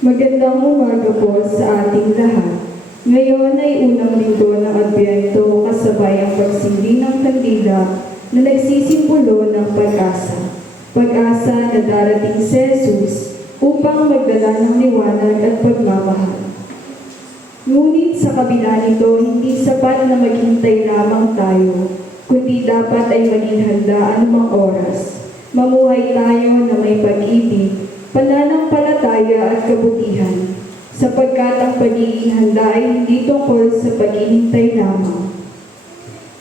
Magandang umaga po sa ating lahat. Ngayon ay unang linggo ng Adbyento kasabay ang pagsindi ng kandila na nagsisimbolo ng pag-asa. Pag-asa na darating si Jesus upang magdala ng liwanag at pagmamahal. Ngunit sa kabila nito, hindi sapat na maghintay lamang tayo, kundi dapat ay maging handa anumang oras. Mamuhay tayo na may pag-ibig, pananampalataya at kabutihan, sapagkat ang pagiging handa ay hindi tungkol sa paghihintay lamang,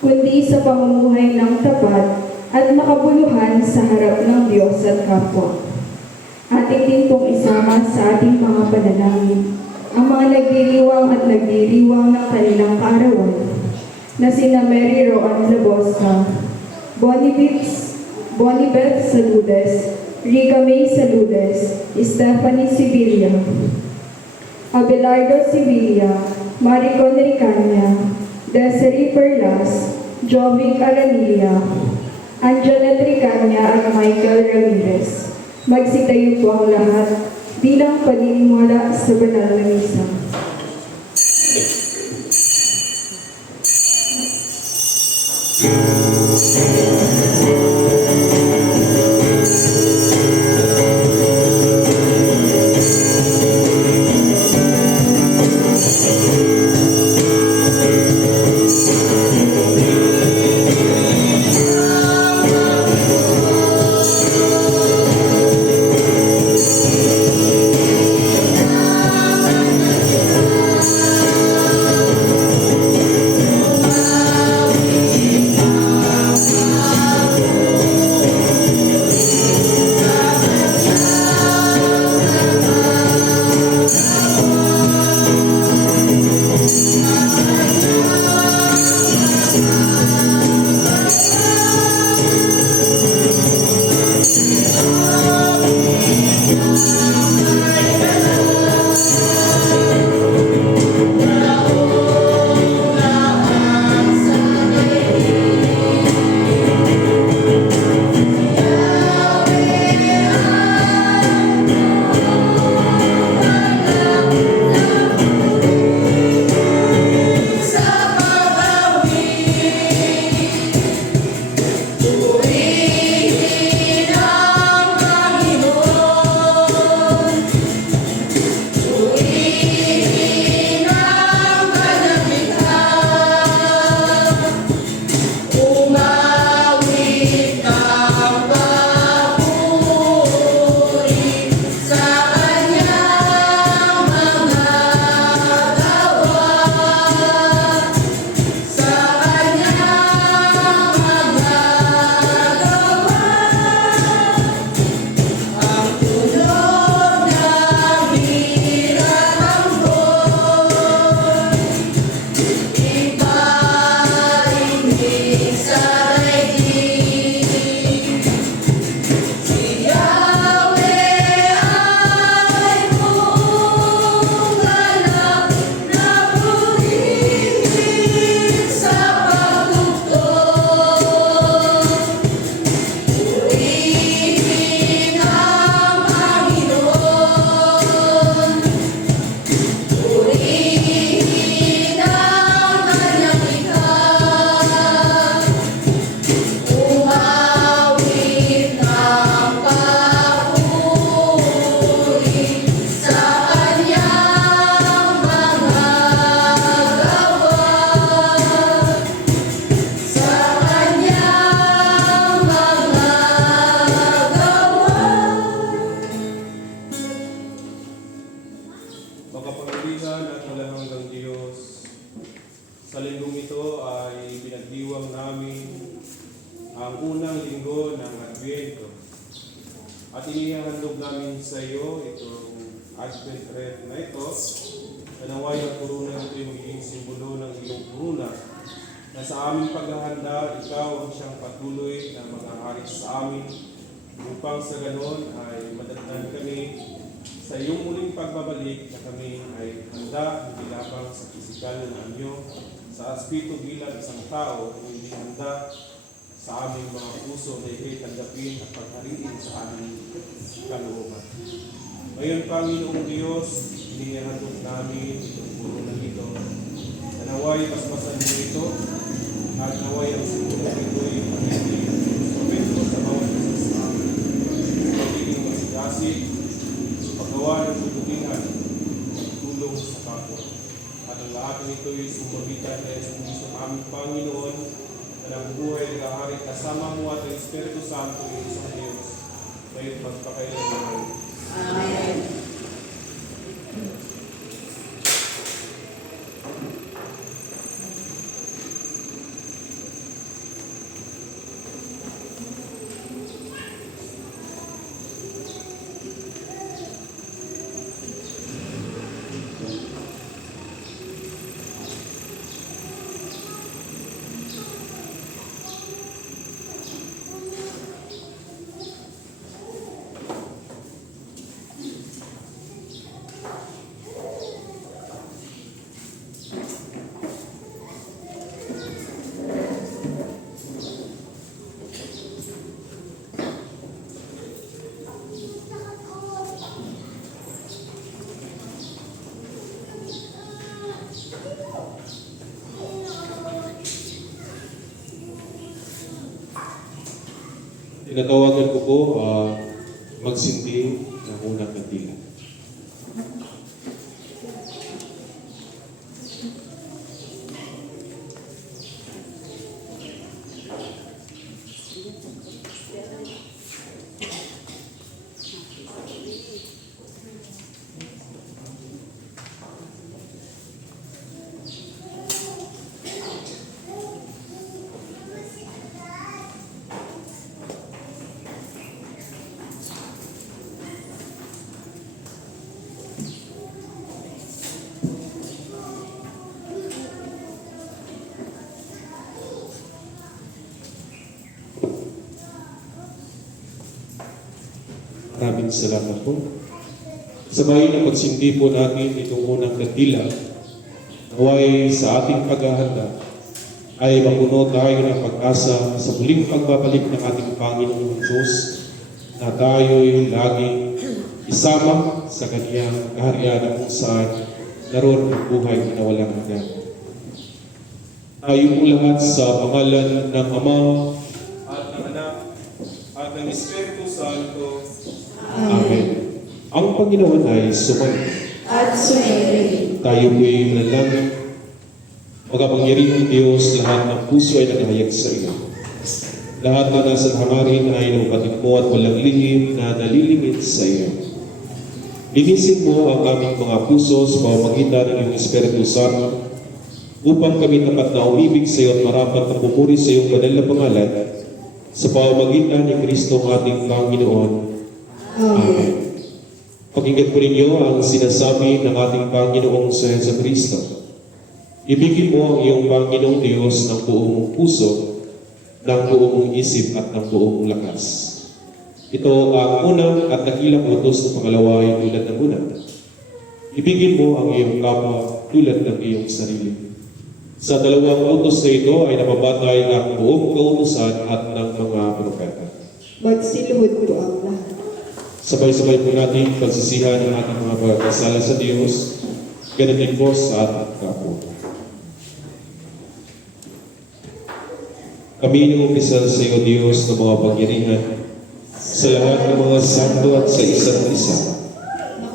kundi sa pamumuhay ng tapat at makabuluhan sa harap ng Diyos at kapwa. Ating din pong isama sa ating mga panalangin ang mga nagdiriwang at nagdiriwang ng kanilang kaarawan na sina Mary Roan Labosa, Bonibeth Saludes, Rica May Saludes, Stephanie Sibilia, Abelardo Sibilia, Maricon Ricanya, Desiree Perlas, Jovic Aranilla, Anjanette Ricanya at Michael Ramirez. Magsitayo po ang lahat bilang paniniwala sa banal na misa. Makapangyarihan at walang hanggang Diyos, sa linggong ito ay pinagdiwang namin ang unang linggo ng Adbyento. At inihahandog namin sa iyo itong Advent Wreath na ito, na naway ang turunan ito ay magiging simbolo ng iyong puruna, na sa aming paghahanda, ikaw ang siyang patuloy na mag-ahari sa amin, upang sa ganon ay madatnan kami sa iyong muling pagbabalik na kami ay handa hindi lamang sa pisikal na anyo, sa aspeto bilang isang tao, hindi handa sa aming mga puso na ikay tanggapin at paghariin sa aming kalooban. Ngayon, Panginoong Diyos, inihandog namin itong puno ito. Naway paspasan mo ito, at naway ang siguro ito'y magiging instrumento sa bawat isa sa amin. Magiging masigasig, paggawa ng kabutihan, tulong sa kapwa. At ang lahat ng ito'y sumagitan na sa aming Panginoon, na nabubuhay at nag-ahari kasama mo at ang Espiritu Santo ng isang Diyos, ngayon magpakailanman. Amen. Tinatawagan ko po magsindi ng unang kandila. Maraming salamat po. Sabayin ang pagsindi po natin itong unang kandila. Naway sa ating paghahanda ay mapuno tayo ng pag-asa sa muling pagbabalik ng ating Panginoong Diyos na tayo'y laging isama sa Kaniyang kaharian na kung saan naroon ang buhay na walang hanggan. Tayo po lahat sa pangalan ng Ama At ng Anak, at ng Espiritu Santo. Amen. Ang Panginoon ay sumayo. At sumere. Tayo po'y manalangin. Makapangyarihang Diyos, lahat ng puso ay nakahayag sa iyo. Lahat na nasa hangarin ay naupatin mo at walang lihim na nalilingit sa iyo. Linisin mo ang aming mga puso sa pamamagitan ng iyong Espiritu Santo upang kami tapat na umibig sa iyo at marapat na pumuri sa iyong banal na pangalan sa pamamagitan ni Kristo ang ating Panginoon. Amen. Pakinggan po ninyo ang sinasabi ng ating Panginoong sa Kristo. Ibigin mo ang iyong Panginoong Diyos ng buong mong puso, ng buong mong isip at ng buong mong lakas. Ito ang unang at dakilang utos ng pangalawa ay tulad ng una. Ibigin mo ang iyong kapwa tulad ng iyong sarili. Sa dalawang utos na ito ay napabatay ang buong kautusan at ng mga propeta. Magsiluhod po ang lahat. Sabay-sabay po natin pagsisihan ng ating mga pagkasala sa Diyos, ganun din po sa ating kapwa. Kami inuumpisa sa iyo, Diyos, ng mga pangyarihan, sa lahat ng mga santo at sa isa't isa,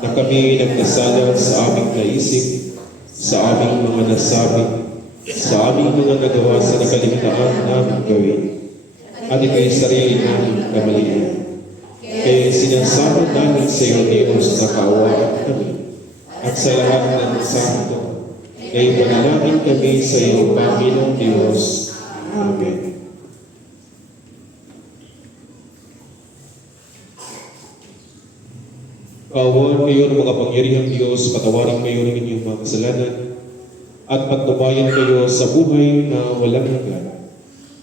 na kami nagkasala sa aming naisip, sa aming mga nasabi, sa aming mga nagawa sa nakaligtaan namin gawin, at ito'y sarili namin kamalian. Kaya sinasabot namin sa iyo, Diyos, na kaawaan kami, at sa lahat ng santo, ay manalangin kami sa iyo, Panginoong Diyos. Amen. Kaawaan kayo ng mga pangyarihang Diyos, patawarin kayo ng inyong mga kasalanan, at pagtubayan kayo sa buhay na walang hanggan,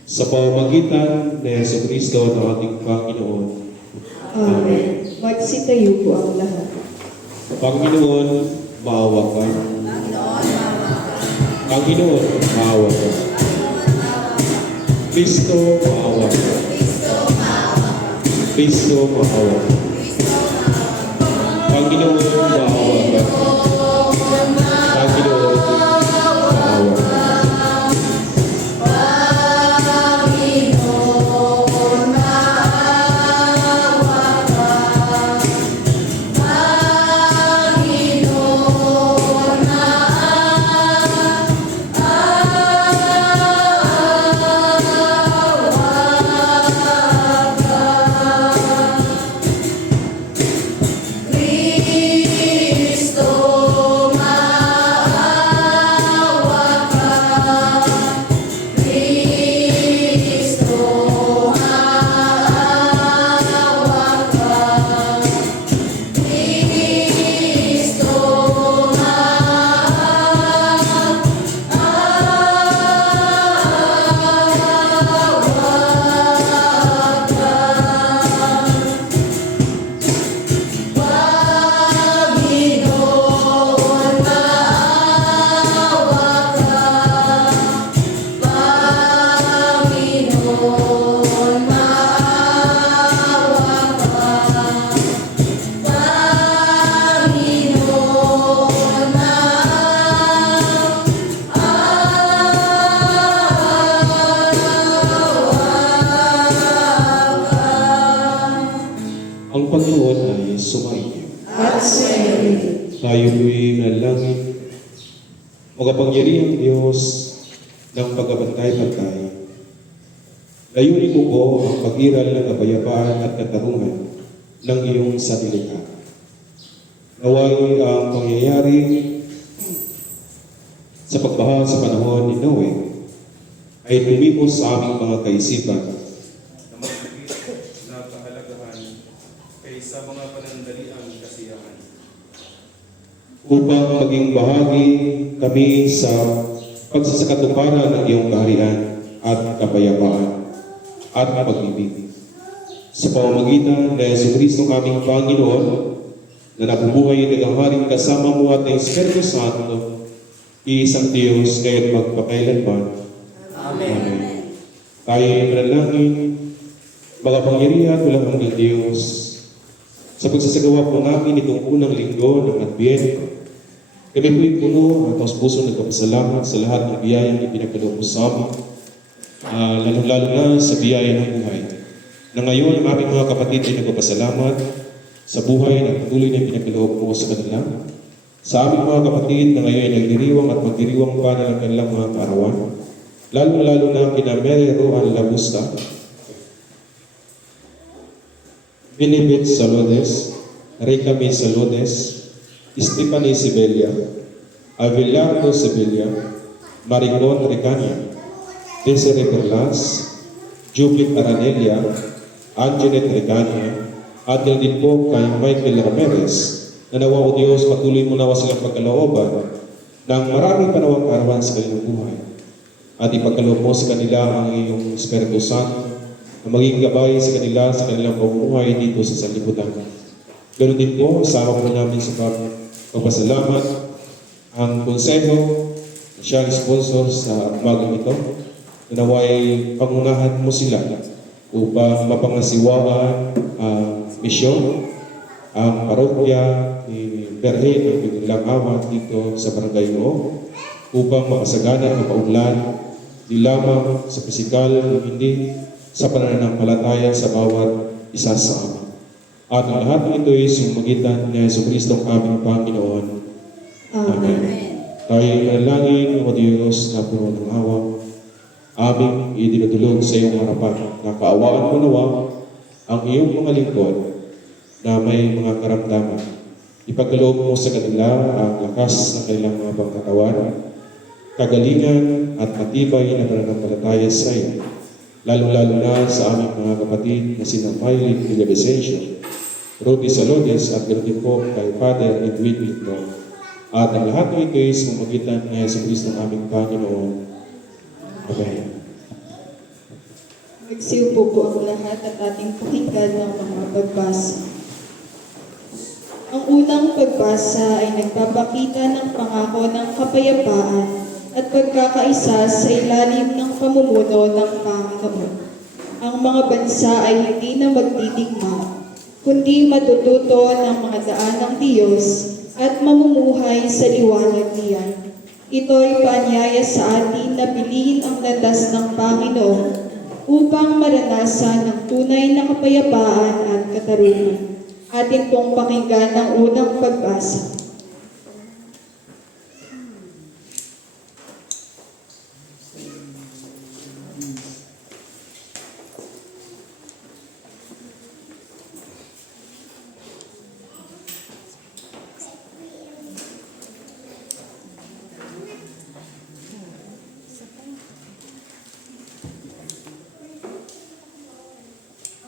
sa pamamagitan ni Jesucristo na ating Panginoon. Amen. Magsitayo po ang lahat. Panginoon, maawa ka. Panginoon, maawa ka. Kristo, maawa ka. Kristo, maawa ka. Panginoon, taon-taon ay sumainyo. At sumayin. Tayo po'y manalangin. O kapangyarihang Diyos ng pagbabantay-bantay, layunin mo po ang pag-iral ng kapayapaan at katarungan ng iyong sanlilikha. Naway ang pangyayari sa pagbaha sa panahon ni Noe ay tumipos sa aming mga kaisipan na mahigit na kahalagahan kaysa mga panandaliang kasiyahan. upang maging bahagi kami sa pagsasakatuparan ng iyong kaharian at kapayapaan at pag-ibig. Sa pamamagitan ng Jesucristo aming Panginoon, na nabubuhay at naghaharing kasama mo at ng Espiritu Santo, iisang Diyos ngayon magpakailanman. Amen. Tayo ay manalangin, makapangyarihan at walang hanggang Diyos, sa pagsasagawa po namin itong unang linggo ng Adbyento. Kami po'y puno at taos puso nagpapasalamat sa lahat ng biyayang ipinagkaloob mo sa amin, lalong-lalo na sa biyaya ng buhay. Na ngayon, ang aming mga kapatid ay nagpapasalamat sa buhay na patuloy na ipinagkaloob mo sa kanila. Sa aming mga kapatid na ngayon ay nagdiriwang at magdiriwang pa na ng kanilang mga kaarawan, lalong-lalo na kina Mary Roan Labusta, Benibet Salodes, Rica May Salodes, Stephanie Sibelia, Avellardo Sibelia, Maricon Ricania, Desiree Perlas, Jubit Aranelia, Anjanette Ricania, at din po kay Michael Ramirez, na nawa o Diyos patuloy mo nawa silang pagkalooban ng maraming panawang karawan sa kanilang buhay. At ipagkaloob mo sa kanila ang iyong Espiritu Santo na maging gabay sa kanila sa kanilang pamumuhay dito sa sanlibutan. Ganoon din po, sama po namin sa pagpasalamat ang konseho na siyang sponsor sa umagang ito, na naway pangunahan mo sila upang mapangasiwaan ang misyon, ang parokya ni Berhe ng Biglang Awa dito sa barangay mo, upang makasagana ang paunlad di lamang sa pisikal, hindi sa pananampalataya sa bawat isa sa amin. At ang lahat ng ito ay sumagitan ni Jesucristo ang aming Panginoon. Amen. Tayo manalangin, O Diyos na puno ng awa, aming idinudulog sa iyong harapan. Nakaawaan mo nawa ang iyong mga lingkod na may mga karamdaman. Ipagkaloob mo sa kanila ang lakas ng kanilang mga pangkatawan, kagalingan at matibay na pananampalataya sa iyo, lalong-lalo na sa aming mga kapatid na sina Mylene Villavicencio, Rudy Salodes at ganoon din po kay Father Edwin Lito. At ang lahat ng ito ay sumagitan ng Jesucristo ng aming Panginoon. Amen. Magsiupo po ang lahat at ating pakinggan ng mga pagbasa. Ang unang pagbasa ay nagpapakita ng pangako ng kapayapaan at pagkakaisa sa ilalim ng pamumuno ng Panginoon. Ang mga bansa ay hindi na magtitigma, kundi matututo ng mga daan ng Diyos at mamumuhay sa liwanag niya. Ito'y paanyaya sa atin na piliin ang landas ng Panginoon upang maranasan ng tunay na kapayapaan at katarungan. Atin pong pakinggan ang unang pagbasa.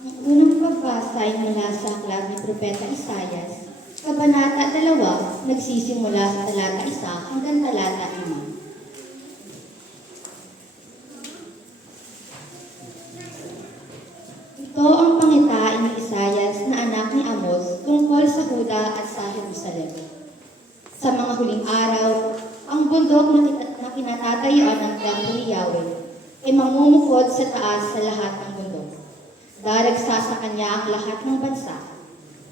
Ang unang pagbasa ay mula sa aklat ni Propeta Isaias, Kabanata 2, nagsisimula sa talata 1 hanggang talata 5. Ito ang pangitain ni Isaias na anak ni Amos tungkol sa Huda at sa Jerusalem. Sa mga huling araw, ang bundok na kinatatayuan ng templo ni Yahweh ay mamumukod sa taas sa lahat ng bundok. Daragsa sa kanya ang lahat ng bansa,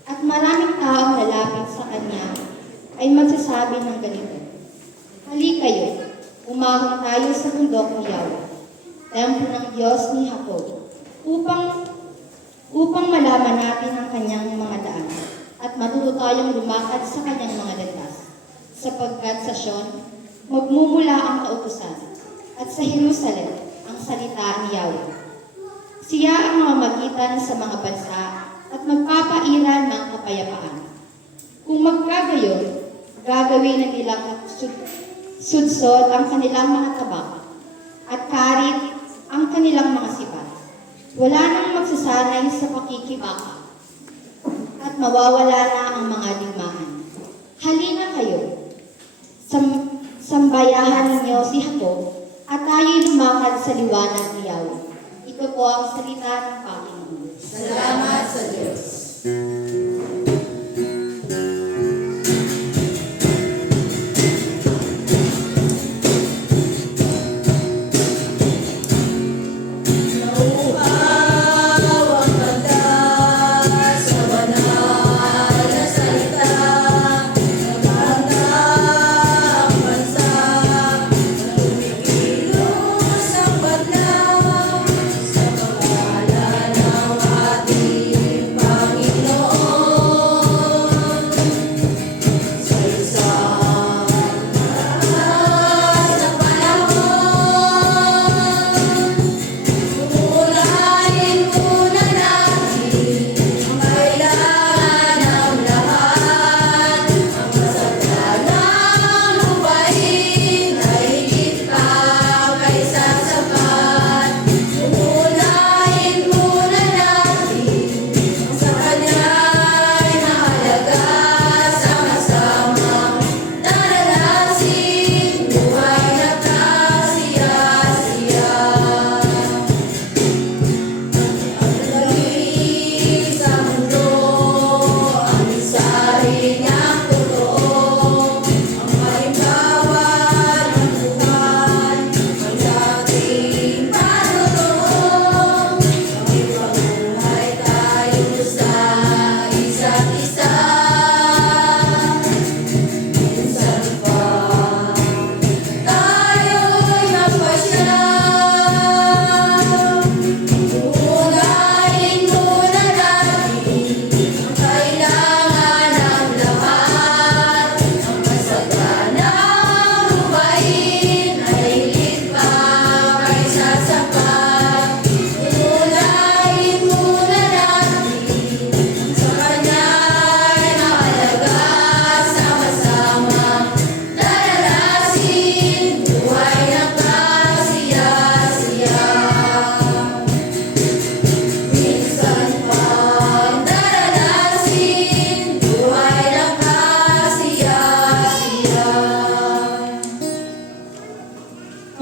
at maraming taong lalapit sa kanya ay magsasabi ng ganito, halikayo, umahon tayo sa bundok ni Yahweh, templo ng Diyos ni Jacob, upang upang malaman natin ang kanyang mga daan at matuto tayong lumakad sa kanyang mga landas. Sapagkat sa Sion, magmumula ang kautusan at sa Jerusalem ang salita ni Yahweh. Siya ang mamamagitan sa mga bansa at magpapairal ng kapayapaan. Kung magkagayon, gagawin na nilang sudsod ang kanilang mga tabak at karit ang kanilang mga sipat. Wala nang magsasanay sa pakikibaka at mawawala na ang mga digmaan. Halina kayo, sambayahan ninyo si Jacob at tayo'y lumakad sa liwanag ni Yahweh. Ito po ang salita ng Panginoon. Salamat sa Diyos.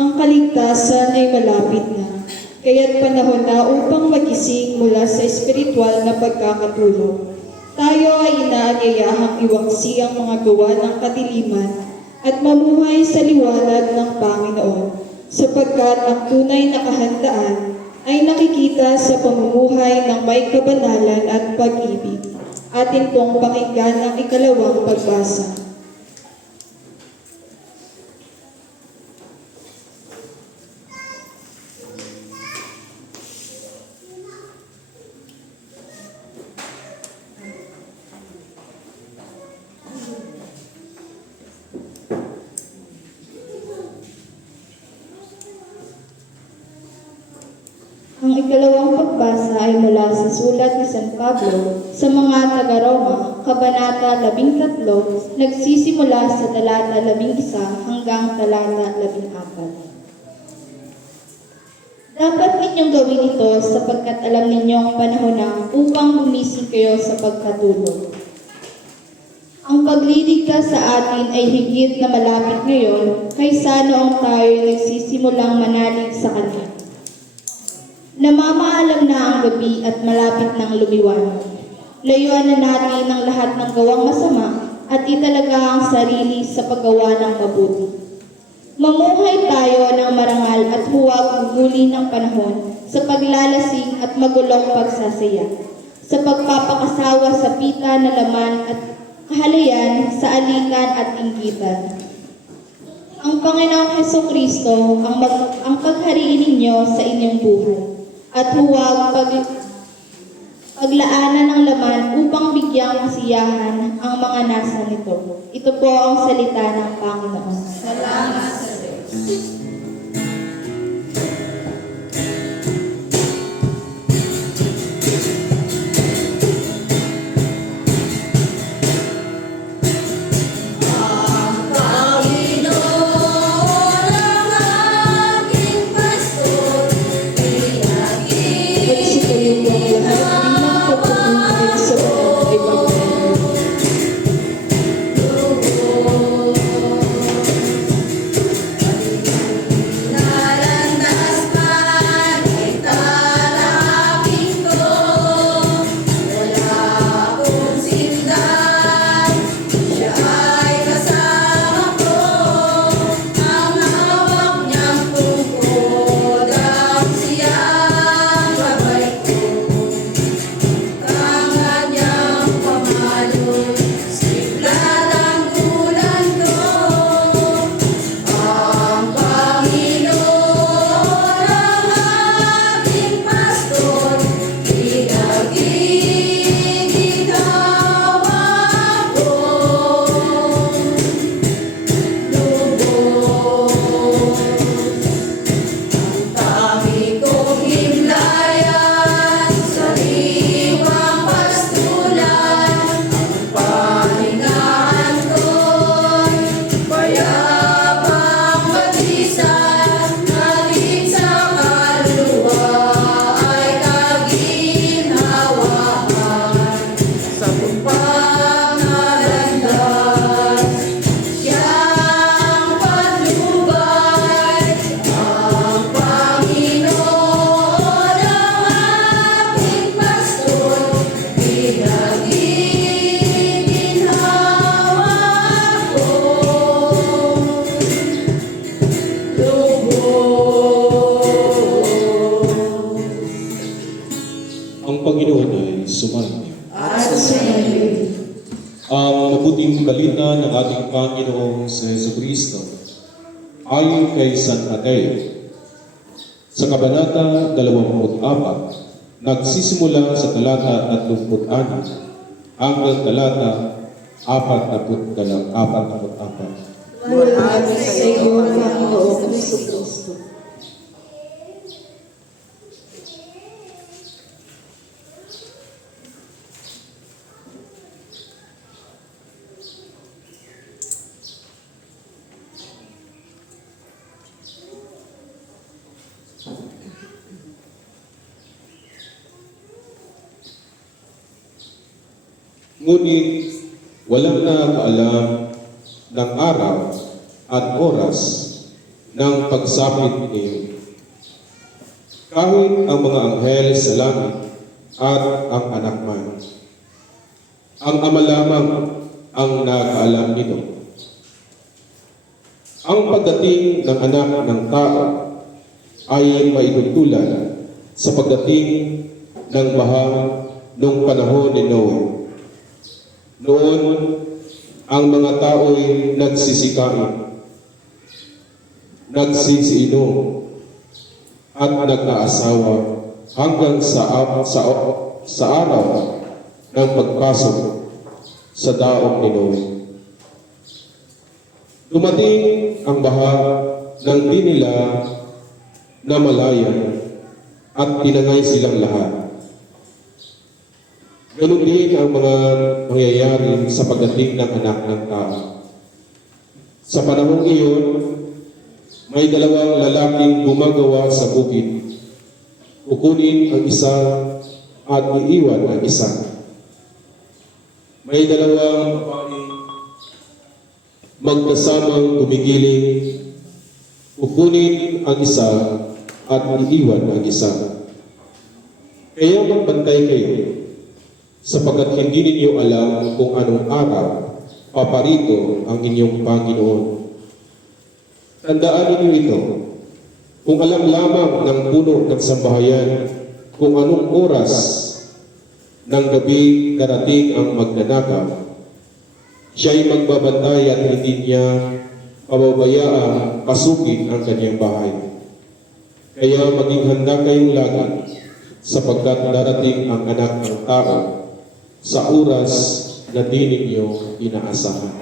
Ang kaligtasan ay malapit na, kaya't panahon na upang magising mula sa espiritual na pagkakatulog. Tayo ay inaanyayahang iwaksi ang mga gawa ng kadiliman at mamuhay sa liwanag ng Panginoon, sapagkat ang tunay na kahandaan ay nakikita sa pamumuhay ng may kabanalan at pag-ibig. Atin pong pakinggan ang ikalawang pagbasa. Ang ikalawang pagbasa ay mula sa sulat ni San Pablo sa mga taga-Roma, Kabanata 13, nagsisimula sa talata 11 hanggang talata 14. Dapat ninyong gawin ito sapagkat alam ninyong panahon na upang gumising kayo sa pagkatulog. Ang pagliligtas sa atin ay higit na malapit ngayon kaysa noong tayo nagsisimulang manalig sa Kanya. Namamaalam na ang gabi at malapit ng lumiwanag. Layuan na natin ang lahat ng gawang masama at italaga ang sarili sa paggawa ng mabuti. Mamuhay tayo ng marangal at huwag guguli ng panahon sa paglalasing at magulong pagsasaya, sa pagpapakasawa sa pita na laman at kahalayan sa alitan at inggitan. Ang Panginoong Hesukristo ang paghariin ninyo sa inyong buhay. At paglaanan ng laman upang bigyang kasiyahan ang mga nasa nito. Ito po ang salita ng Panginoon. Salamat sa Diyos. Ang Panginoon ang aking pastor, Magsikayo po ang lahat bilang pagpupunin sa Ebanghelyo. nalandas man ay talapin ko, wala akong sindan, siya ay kasama ko, ang hawak niyang tungkod ang siyang gabay ko, kangad niyang pamalon, siglat ang ulan ko. Ang Panginoon ang aking pastor, pinag-iginhawa ko. Lubos ang tabi kong himlayan, sariwang pastulan, ang pahingahan ko'y payapang matisan, naging sa kaluluwa ay kaginhawahan. Sa pumpang nalandas, siyang patnubay, ang Panginoon ang aking pastor, pinag-iginhawa ko. Lubos Ang Panginoon ay sumainyo. at sumainyo. Ang mabuting balita ng ating Panginoong sa Jesucristo ayon kay San Mateo. Sa Kabanata 24, nagsisimula sa talata 36 hanggang talata 44. Salamat sa iyo, Panginoong Kristo. Ngunit walang nakakaalam ng araw at oras ng pagsapit niyo. Kahit ang mga anghel sa langit at ang anak man. Ang Ama lamang ang nakakaalam nito. Ang pagdating ng anak ng tao ay maitutulan sa pagdating ng baha noong panahon ni Noe. Noon, ang mga tao'y nagsisikain, nagsisiinom, at nag-aasawa hanggang sa araw ng pagpasok sa daong ni Noe. Dumating ang baha nang di nila namalayan at tinangay silang lahat. Ganun din ang mga mangyayari sa pagdating ng anak ng tao. Sa panahong iyon, may dalawang lalaking gumagawa sa bukid. Kukunin ang isa at iiwan ang isa. May dalawang babaeng magkasamang gumigiling. Kukunin ang isa at iiwan ang isa. Kaya magbantay kayo, sapagkat hindi ninyo alam kung anong araw paparito ang inyong Panginoon. Tandaan ninyo ito, kung alam lamang ng puno ng sambahayan kung anong oras ng gabi darating ang magnanakaw, siya'y magbabantay at hindi niya pababayaan pasukin ang kanyang bahay. Kaya maging handa kayong lagi sapagkat darating ang anak ng tao sa oras na di ninyo inaasahan.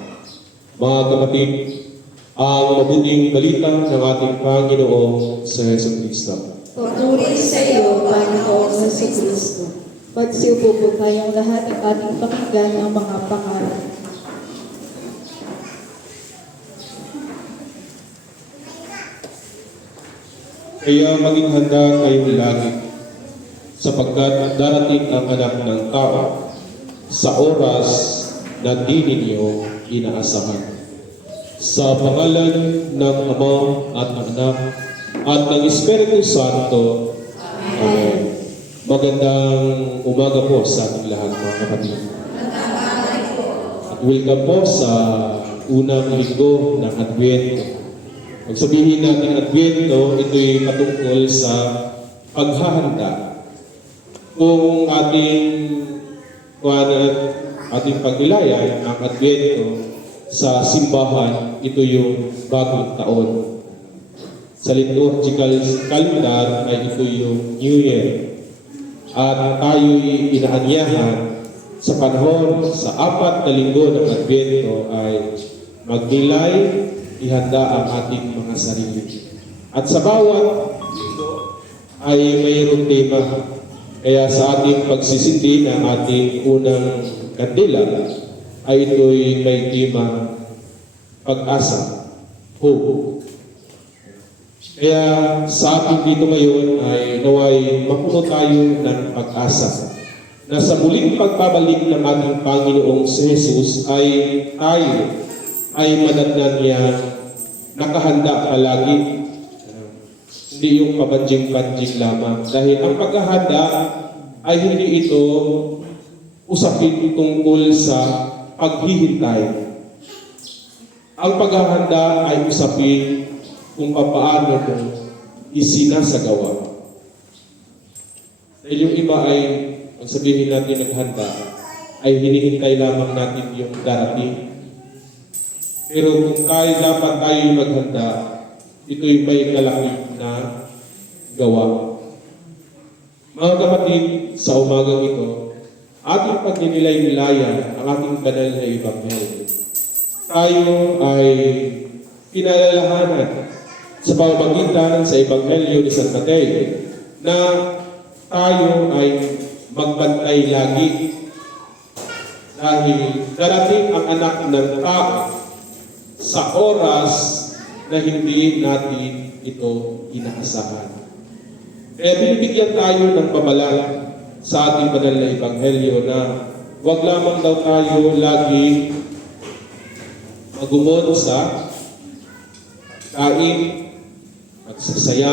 Mga kapatid, ang mabuting balita ng ating Panginoong sa Hesus Kristo. Papuri sa iyo, Panginoong Jesucristo. Pagsiupo po tayong lahat at ating pakinggan ang mga pangaral. Kaya maging handa kayong lagi, sapagkat darating ang anak ng tao sa oras na di ninyo inaasahan. Sa pangalan ng Ama at ng Anak at ng Espiritu Santo. Amen. Magandang umaga po sa ating lahat, mga kapatid. At welcome po sa unang linggo ng Advento. Pag sabihin natin Advento, ito'y patungkol sa paghahanda. Kung ating pagnilayan ang Advento sa simbahan, ito yung bagong taon. Sa liturgical calendar ay ito yung New Year. At tayo'y inaanyahan sa panahon sa 4 na linggo ng Advento ay magnilay, ihanda ang ating mga sarili. At sa bawat linggo ay mayroong tema. Kaya sa ating pagsisindi ng ating unang kandila ay ito'y may tema pag-asa, hope. Kaya sa ating dito ngayon ay naway mapuno tayo ng pag-asa na sa muling pagbabalik ng ating Panginoong si Jesus ay tayo ay madatnan niya nakahanda palagi. Hindi yung pabanjing-banjing lamang. Dahil ang paghahanda ay hindi ito usapin tungkol sa paghihintay. Ang paghahanda ay usapin kung paano ito isinasagawa. Dahil yung iba ay, ang sabihin natin naghanda, ay hinihintay lamang natin yung darating. Pero kung dapat tayo maghanda, ito'y may kalaki na gawa. Mga kapatid, sa umagang ito, ating pagninilay-nilayan ang ating banal na Ebanghelyo. Tayo ay pinalalahanan sa pamamagitan sa Ebanghelyo ni San Mateo na tayo ay magbantay lagi dahil darating ang anak ng tao sa oras na hindi natin ito inaasahan. Kaya binibigyan tayo ng babala sa ating banal na Ebanghelyo na huwag lamang daw tayo lagi magumon sa kain, magsasaya,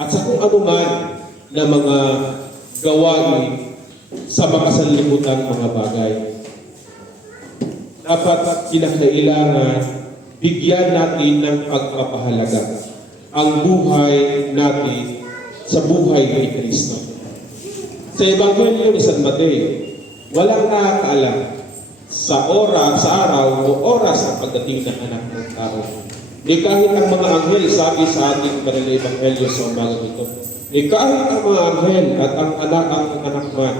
at sa kung anuman na mga gawain sa makasanlibutan mga bagay. Dapat kinakailangan bigyan natin ng pagpapahalaga ang buhay natin sa buhay ni Kristo. Sa Ebanghelyo ni San Mateo, walang nakakaalam sa araw o oras ng pagdating ng anak ng tao. Di kahit ang mga anghel, sabi sa ating banal na Ebanghelyo sa umagang ito, di kahit ang mga anghel at ang anak man,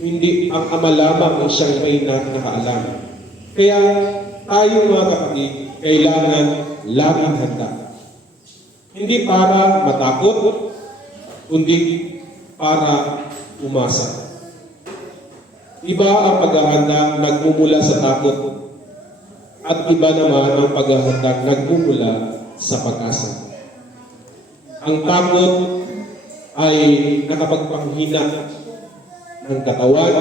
hindi ang ama lamang ang siyang may nakaalam. Kaya tayo mga kapatid, kailangan laging handa. Hindi para matakot, kundi para umasa. Iba ang paghahanda nagmumula sa takot at iba naman ang paghahanda nagmumula sa pag-asa. Ang takot ay nakapagpanghina ng katawan,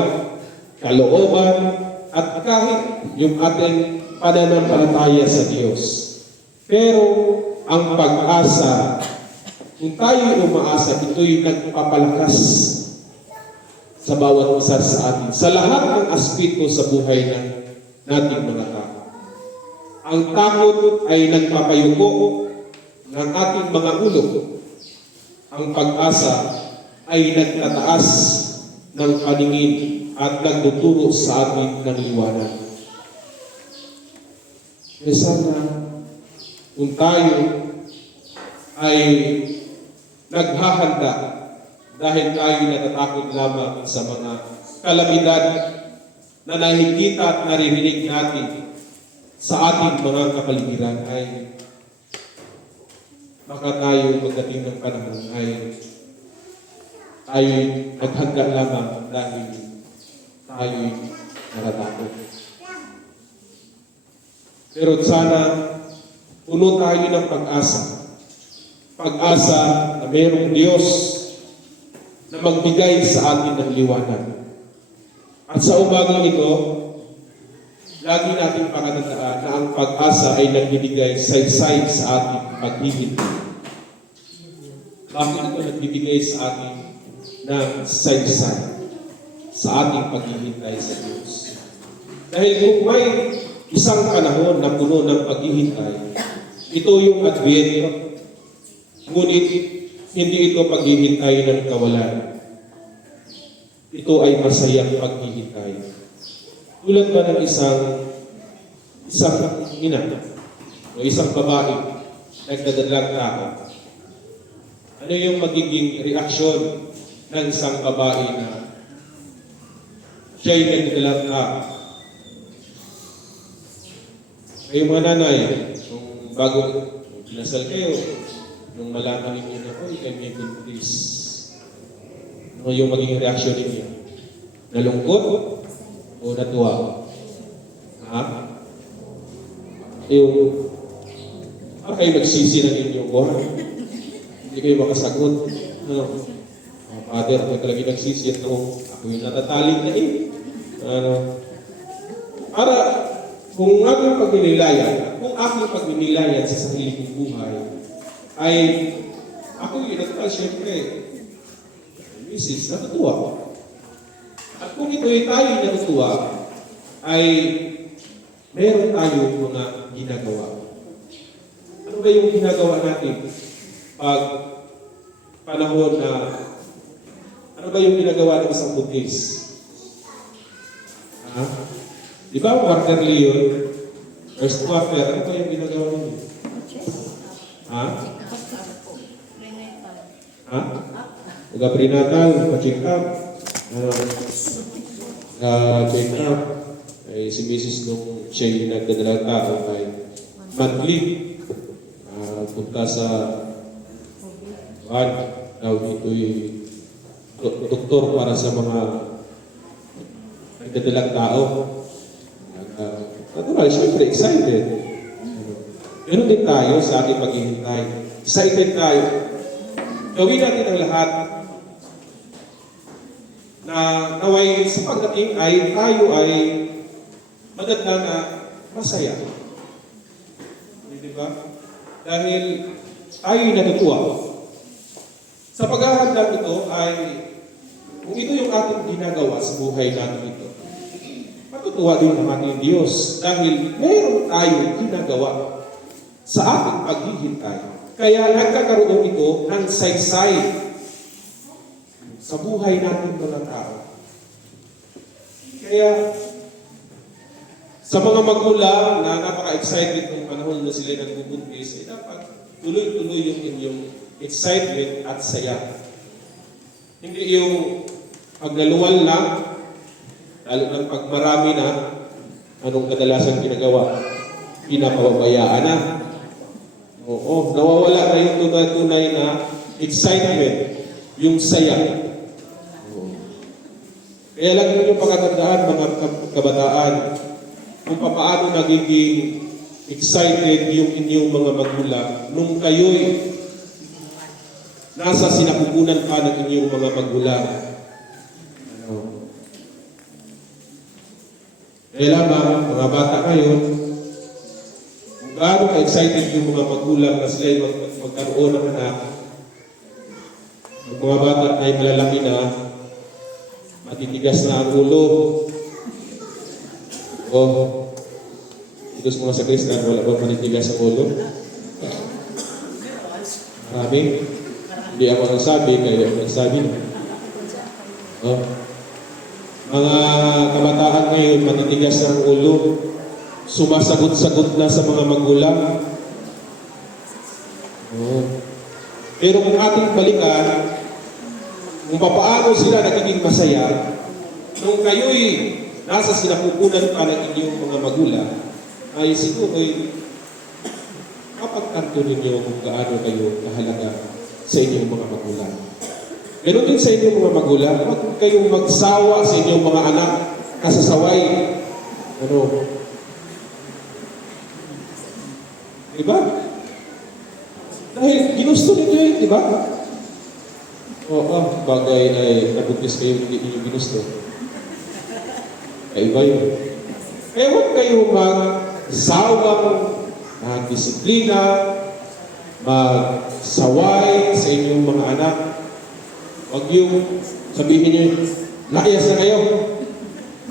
kalooban, at kahit yung ating pananampalataya sa Diyos. Pero ang pag-asa, kung tayo umaasa, ito'y nagpapalakas sa bawat isa sa atin, sa lahat ng aspeto sa buhay ng nating mga tao. Ang takot ay nagpapayuko ng ating mga ulo. Ang pag-asa ay nagtataas ng paningin at nagtuturo sa atin ng liwanag. E sana, kung tayo ay naghahanda dahil tayo natatakot lamang sa mga kalamidad na nakikita at naririnig natin sa ating mga kapaligiran ay baka tayo pagdating ng panahon ay tayo naghanda lamang dahil tayo natatakot. Pero sana puno tayo ng pag-asa. Pag-asa na mayroong Diyos na magbigay sa atin ng liwanag. At sa umagang ito, lagi natin pakatandaan na ang pag-asa ay nagbibigay saysay sa ating paghihintay. Bakit ito nagbibigay sa atin ng saysay sa ating paghihintay sa Diyos? Dahil kung may isang panahon na puno ng paghihintay, ito yung Advento. Ngunit hindi ito paghihintay ng kawalan. Ito ay masayang paghihintay. Tulad ba ng isang ina o isang babae nagdadalang tao? Ano yung magiging reaksyon ng isang babae na siya'y nagdadalang tao? Kayo mga nanay, kung bago kinasal kayo, nung malaman ninyo na, oh, kami may buntis, ano yung magiging reaksyon ninyo? Nalungkot o natuwa? Ha? Yung, kayo nagsisi ng inyong buhay. Hindi kayo makasagot. Ano? Father, ako talaga nagsisi at ako yung natataling na Ano? Para, kung aking pagninilayan sa sarili kong buhay, ay ako yung natuwa, siyempre, Mrs. natutuwa. At kung ito'y tayo natutuwa, ay meron tayo mga ginagawa. Ano ba yung ginagawa natin pag panahon na, ano ba yung ginagawa ng isang buntis? Ha? Di ba, quarterly yun? First quarter, ano ba yung ginagawa ninyo? Ha? Ha? Uga prenatal, pa-check up. Check up. Ay, si Mrs. nung siya yung nagdadalang tao ay monthly. Punta sa dito'y doktor para sa mga nagdadalang tao. Natural, siyempre excited. Meron din tayo sa ating paghihintay. Excited tayo. Gawin natin ang lahat na naway sa pagdating ay tayo ay maganda na masaya. Di ba? Dahil tayo natutuwa. Sa paghahanda ito ay kung ito yung ating ginagawa sa buhay natin ito, matutuwa din ang ating Diyos dahil meron tayong ginagawa sa ating paghihintay. Kaya nagkakaroon ito ng saysay sa buhay natin mga tao. Kaya sa mga magulang na napaka-excited ng panahon na sila nagbubuntis, ay dapat tuloy-tuloy yung inyong excitement at saya. Hindi yung paglaluwal lang, lalo ng pag marami na, anong kadalasan ginagawa? Pinapabayaan na. Oo, nawawala na yung tunay na excitement, yung saya. Kaya lang ninyo pakatandaan mga kabataan, kung paano nagiging excited yung inyong mga magulang nung kayo'y nasa sinapupunan pa ng inyong mga magulang. Kaya lamang, mga bata ngayon, kung gaano ka-excited yung mga magulang na sila'y magkaroon ng anak, yung mga bata ay malalaki na, matitigas na ang ulo. O, ito sa mga sakristan, wala ba manitigas ang ulo? Marami. Hindi ako nagsabi, kaya ako nagsabi. O, mga kabataan ngayon, matitigas na ang ulo. Sumasagot-sagot na sa mga magulang. O, pero kung ating balikan, kung papaano sila nagiging masaya nung kayo'y nasa sinapupunan pa ng inyong mga magulang, ay siguro'y kapagtanto ninyo kung gaano kayo kahalaga sa inyong mga magulang. Ganun din sa inyong mga magulang, huwag kayong magsawa sa inyong mga anak, kasasaway. Diba? Dahil ginusto ninyo yun, diba? Oo, bagay ay nabuntis kayo hindi ninyo ginusto. Kaiba yun. Kaya huwag kayong magsawang disiplina, magsaway sa inyong mga anak. Huwag yung sabihin niyo, layas na kayo.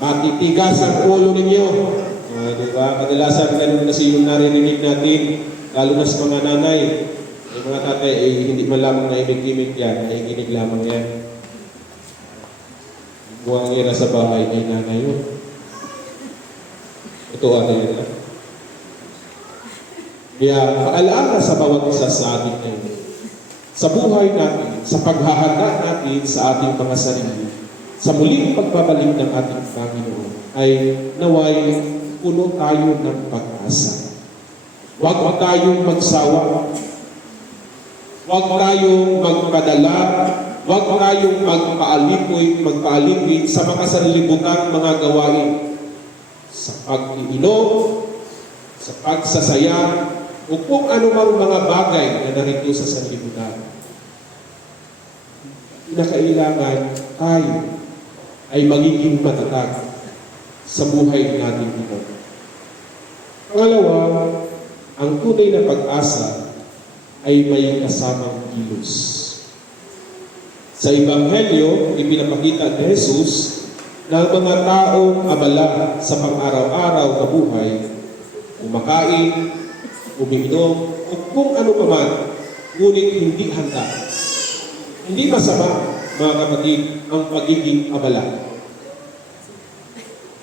Matitigas ang ulo ninyo. Diba? Kadalasan ganun kasi yung naririnig natin, lalo na sa mga nanay. Yung mga tatay ay hindi man lamang naimig-imig yan, ay ginig lamang yan. Buwang ira sa bahay ay nanay yun. Ito ano yun. Kaya paalaala sa bawat isa sa atin ngayon. Sa buhay natin, sa paghahanda natin sa ating mga sarili, sa muling pagbabalik ng ating Panginoon, ay naway puno tayo ng pag-asa. Huwag tayong magsawa. Huwag tayong magpadala. Huwag tayong magpaalipin sa mga sanlibutang mga gawain. Sa pag-iinom, sa pagsasaya, o kung anumang mga bagay na narito sa sanlibutan. Kinakailangan tayo ay magiging matatag sa buhay natin ito. Pangalawa, ang tunay na pag-asa ay may kasamang kilos. Sa Ebanghelyo, ipinapakita ni Jesus na ang mga taong abala sa pang-araw-araw na buhay, kumakain, umiinom, o kung ano pa man, ngunit hindi handa. Hindi masama, mga kapatid, ang pagiging abala.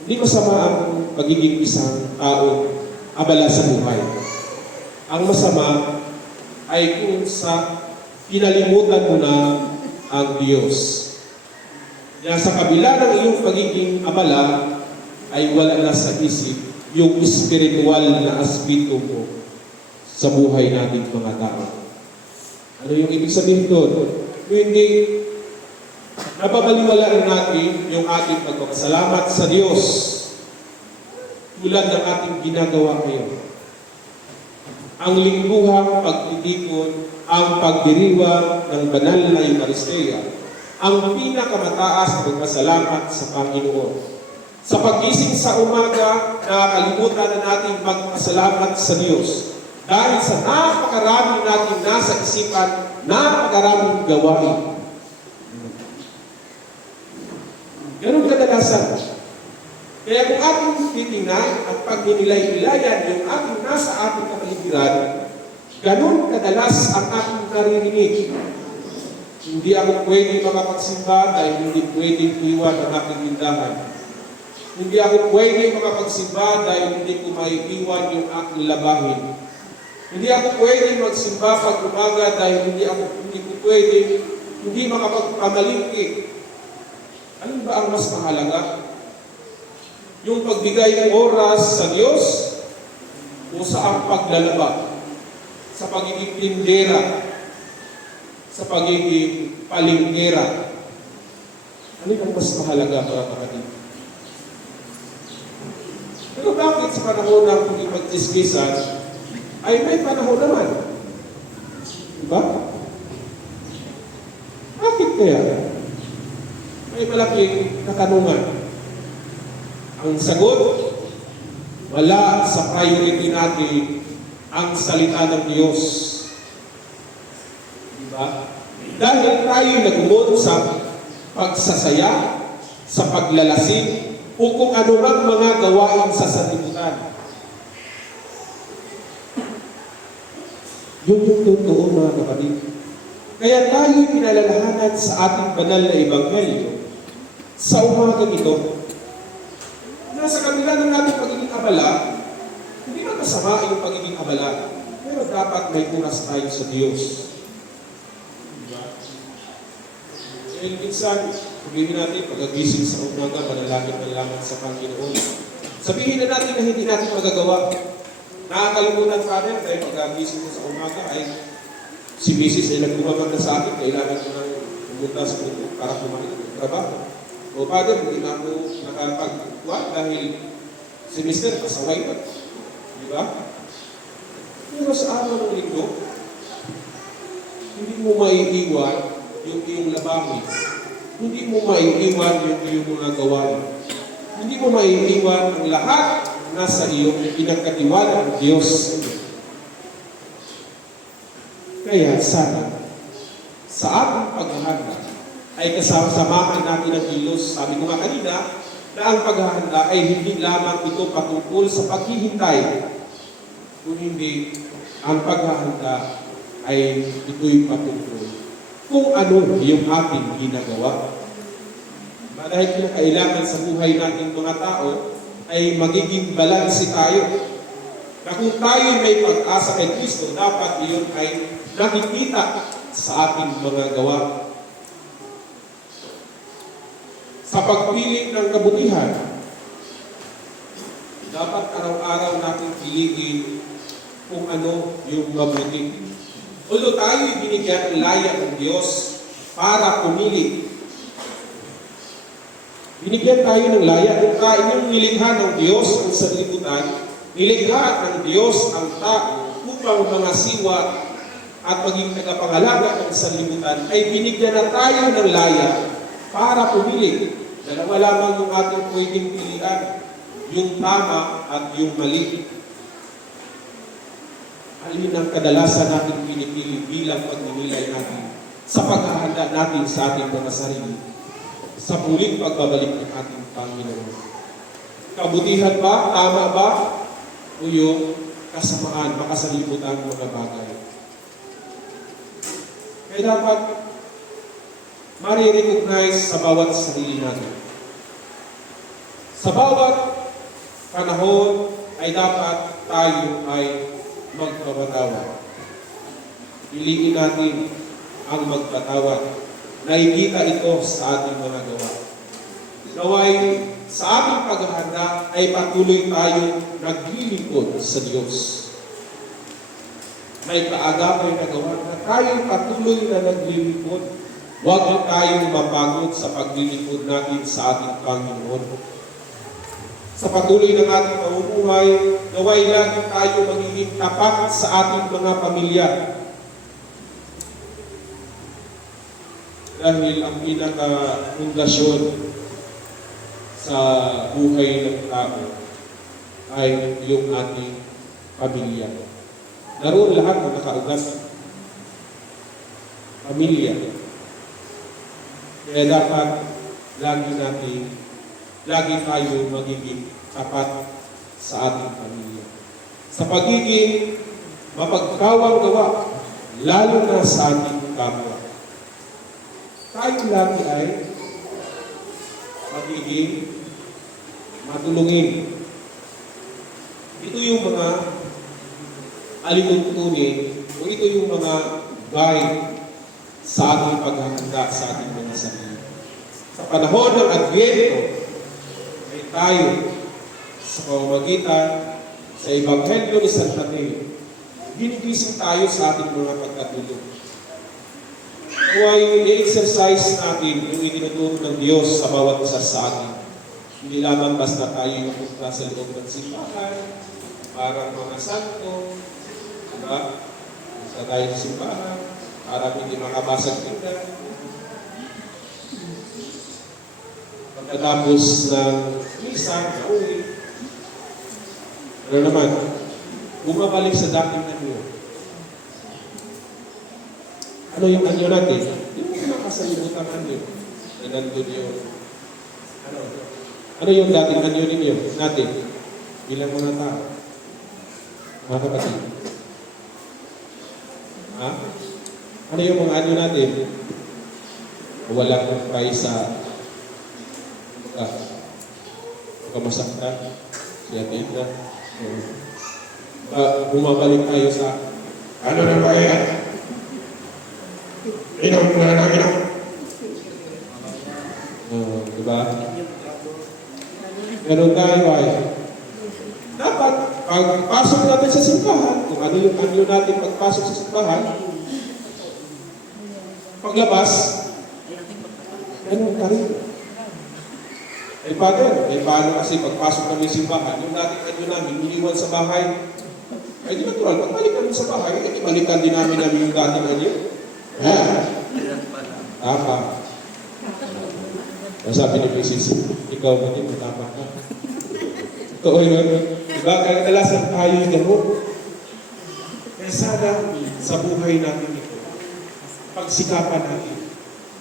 Hindi masama ang pagiging isang tao abala sa buhay. Ang masama ay kung sa pinalimutan mo na ang Diyos. Kaya sa kabila ng iyong pagiging abala, ay wala na sa isip yung spiritual na aspeto mo sa buhay nating mga tao. Ano yung ibig sabihin doon? Hindi napabaliwalaan natin yung ating pagpapasalamat sa Diyos tulad ng ating ginagawa ngayon. Ang lingguhang pagtitipon, ang pagdiriwang ng banal na Eucharistia, ang pinakamataas na pagpasalamat sa Panginoon. Sa pagising sa umaga, nakakalimutan na natin magpasalamat sa Diyos. Dahil sa napakarami natin nasa isipan, napakaraming gawain. Ganun kadalasan. Kaya kung ating titingnan at pag ninilay-nilayan yung ating nasa ating kapaligiran, ganun kadalas ang ating naririnig. Hindi ako pwede makapagsimba dahil hindi pwede iwan ang aking tindahan. Hindi ako pwede makapagsimba dahil hindi ko maiiwan yung aking labahin. Hindi ako pwede magsimba pag umaga dahil hindi ko pwede hindi makapagpamalingki. Ano ba ang mas mahalaga? Yung pagbigay ng oras sa Diyos o sa ang paglalaba, sa pagiging tindera, sa pagiging palingkera. Ano yung mas mahalaga, mga kapatid? Pero bakit sa panahon ng pagkipagtisgisan ay may panahon naman? Diba? Bakit kaya? May malaking katanungan. Ang sagot, wala sa priority natin ang salita ng Diyos. Diba? Dahil tayo nagumod sa pagsasaya, sa paglalasing, o kung ano mang mga gawain sa sanlibutan. Yun yung totoo, mga kapatid. Kaya tayo pinalalahanan sa ating banal na Ebanghelyo sa umagang ito. Sa kabila ng nating pagiging abala, hindi man masama yung pagiging abala, pero dapat may oras tayo sa Diyos. Diba? Dahil minsan, sabihin natin, pagkagising sa umaga, manalangin na lamang sa Panginoon. Sabihin na natin na hindi natin magagawa. Nakakalimutan, Father, dahil pagkagising ko sa umaga ay si Mrs. ay nagkumamag na sa akin, kailangan ko nang pumunta sa mundo para kumain ng trabaho. O Father, hindi na ako nakapagkuha dahil si Mr. pasaway pa. Di ba? Pero sa araw ng linggo, hindi mo maiiwan yung iyong labawi. Hindi mo maiiwan yung iyong mga gawain. Hindi mo maiiwan ang lahat na sa iyong pinagkatiwala ng Diyos. Kaya sana, sa ating paghahanda, ay kasama-samahan natin ang kilos. Sabi ko nga kanina, na ang paghahanda ay hindi lamang ito patungkol sa paghihintay, kung hindi ang paghahanda ay ito'y patungkol kung ano yung ating ginagawa. Dahil kinakailangan sa buhay natin mga tao ay magiging balanse tayo. Na kung tayo may pag-asa kay Kristo, dapat iyon ay nakikita sa ating mga gawa. Sa pagpili ng kabutihan, dapat araw-araw natin piliin kung ano yung mabuti. Although tayo binigyan ng laya ng Diyos para pumili. Binigyan tayo ng laya. Kung yung nilikha ng Diyos ang sanlibutan, nilikha ng Diyos ang tao upang mga siwa at maging tagapangalaga ng sanlibutan, ay binigyan na tayo ng laya para pumili. Dalawa lamang yung ating pwedeng pilian, yung tama at yung mali. Alin ang kadalasan natin pinipili bilang pagninilay natin sa paghahanda natin sa ating mga sarili sa muling pagbabalik ng ating Panginoon. Kabutihan ba? Tama ba? O yung kasamaan, makasalimutan mga bagay? Kaya dapat marirecognize sa bawat sarili natin. Sa bawat panahon ay dapat tayo ay magpapatawad. Piliin natin ang magpatawad. Nakikita ito sa ating mga gawa. Naway, sa ating paghahanda ay patuloy tayong naglilingkod sa Diyos. May kaagapay na gawa na tayong patuloy na naglilingkod. Huwag tayong mapagod sa paglilingkod natin sa ating Panginoon. Sa patuloy ng ating pamumuhay, naway lagi tayo magiging tapat sa ating mga pamilya. Dahil ang pinaka-pundasyon sa buhay ng tao ay yung ating pamilya. Naroon lahat ng nakaugat. Pamilya. Kaya dapat lagi tayo magiging tapat sa ating pamilya. Sa pagiging mapagkawang gawa, lalo na sa ating kapwa. Tayo lagi ay magiging matulungin. Ito yung mga alituntunin o ito yung mga guide sa ating paghahanda sa ating mga sarili. Sa panahon ng Adbyento, ay tayo sa pamamagitan sa Ebanghelyo ni San Mateo, ginigising tayo sa ating mga pagkatulog. Kaya i-exercise natin yung itinuturo ng Diyos sa bawat isa sa atin. Hindi lamang basta tayo yung pupunta sa loob ng simbahan, para mga santo, diba? Basta tayo sa simbahan, para hindi makabasag tingnan. Pagkatapos ng misa, nauwi. Ano naman? Bumabalik sa dating anyo. Ano yung anyo natin? Yung makasalimutan anyo. Na nandun yung... Ano yung dating anyo ninyo? Natin? Bilang mga tao. Mga kapatid. Ha? Ano yung mga anyo natin? Walang pay sa... Kamasaktan. Siya tignan. Bumabalik tayo sa... Ano na ba yan? Inom na lang, inom. Diba? Ganun tayo ay dapat pagpasok natin sa simbahan, kung ano yung anyo natin pagpasok sa simbahan, paglabas, ganun ka rin. Eh, Father, paano kasi pagpasok namin sa simbahan, yung natin anyo namin, iniwan sa bahay, ay di natural, pagbalik namin sa bahay, eh, balikan din namin yung dating anyo. Ha? Tama. Sabi ni Mrs. Ikaw mo din, matapang ka. Totoo yun. Diba? Kadalasan tayo yung gamo. Kaya sana sa buhay natin ito, pagsikapan natin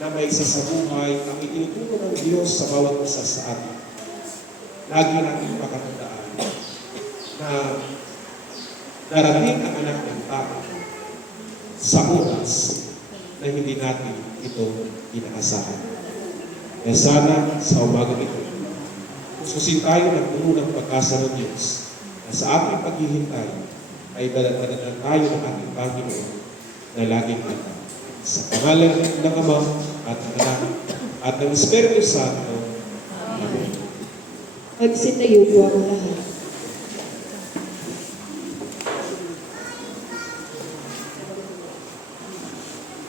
na may isa sa buhay ang itinuturo ng Diyos sa bawat isa sa atin. Lagi natin makatandaan na darating ang anak ng tao sa oras na hindi natin ito inaasahan. Kaya sana sa umaga ito, pususin tayo ng puno ng pag-asa ng Diyos na sa ating paghihintay ay daladala tayo ng ating Panginoon na laging kita. Sa pangalan ng Ama at ng Anak at ng Espiritu Santo. Amen. Magsitayo po ang lahat.